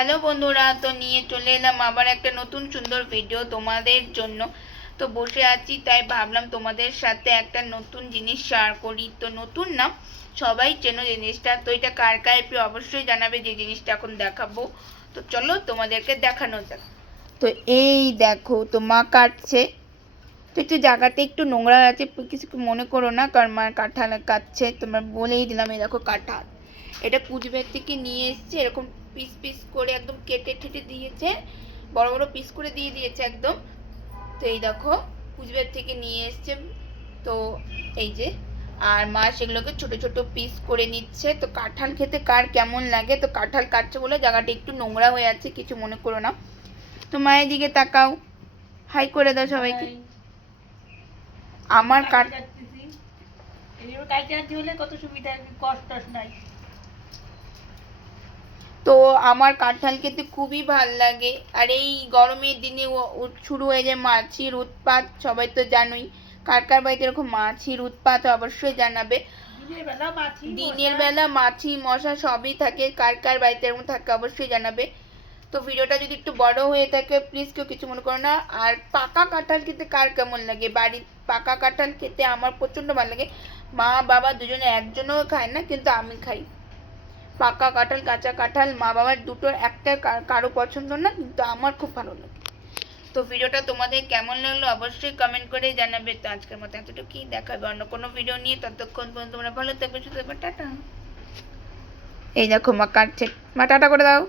Hello বন্ধুরা, তো নিয়ে চলে এলাম আবার একটা নতুন সুন্দর ভিডিও তোমাদের জন্য। তো বসে আছি, তাই ভাবলাম তোমাদের সাথে একটা নতুন জিনিস শেয়ার করি। তো নতুন না, সবাই চেনো জিনিসটা। তো এটা কার কার প্রিয় অবশ্যই জানাবে যে জিনিসটা এখন দেখাবো। তো চলো তোমাদেরকে দেখানো যাক। তো এই দেখো, তো মা কাটছে। তো একটু জায়গাটা একটু নোংরা আছে, কিছু মনে করো না, কারণ মা কাঁঠাল কাটছে। তোমরা বলেই দিলাম। এই দেখো কাঁঠাল, এটা কুচবিহার থেকে নিয়ে এসছে। এরকম পিস পিস করে একদম কেটে ঠেটে দিয়েছে, বড় বড় পিস করে দিয়ে দিয়েছে একদম। তো এই দেখো, কুচবিহার থেকে নিয়ে এসছে। তো এই যে, আর মা সেগুলোকে ছোট ছোট পিস করে নিচ্ছে। তো কাঁঠাল খেতে কার কেমন লাগে? তো কাঁঠাল কাটছে বলে জায়গাটা একটু নোংরা হয়ে আছে, কিছু মনে করো না। তো মায়ের দিকে তাকাও, হাই করে দাও সবাইকে। আমার কত সুবিধা, কষ্ট নাই। তো আমার কাঁঠাল খেতে খুবই ভাল লাগে। আর এই গরমের দিনে শুরু হয়ে যায় মাছির উৎপাত, সবাই তো জানোই। কার কার বাড়িতে এরকম মাছির উৎপাত অবশ্যই জানাবে। দিনের বেলা মাছি মশা সবই থাকে, কার কার বাড়িতে এরকম থাকে অবশ্যই জানাবে। তো ভিডিওটা যদি একটু বড় হয়ে থাকে প্লিজ কেউ কিছু মনে করো না। আর পাকা কাঁঠাল খেতে কার কেমন লাগে? বাড়ির পাকা কাঁঠাল খেতে আমার প্রচণ্ড ভালো লাগে। মা বাবা দুজনে একজনও খায় না, কিন্তু আমি খাই। পাকা কাঁঠাল কাঁচা কাঁঠাল মা বাবার দুটোর একটা কারো পছন্দ না, কিন্তু আমার খুব ভালো লাগে। তো ভিডিওটা তোমাদের কেমন লাগলো অবশ্যই কমেন্ট করে জানাবে। তো আজকের মতো এতটুকুই, দেখাবে অন্য কোনো ভিডিও নিয়ে। ততক্ষণ পর্যন্ত তোমরা ভালো থাকবে, সুস্থ থাকবে, টাটা। এই দেখো মা কাটছে, মা টাটা করে দাও।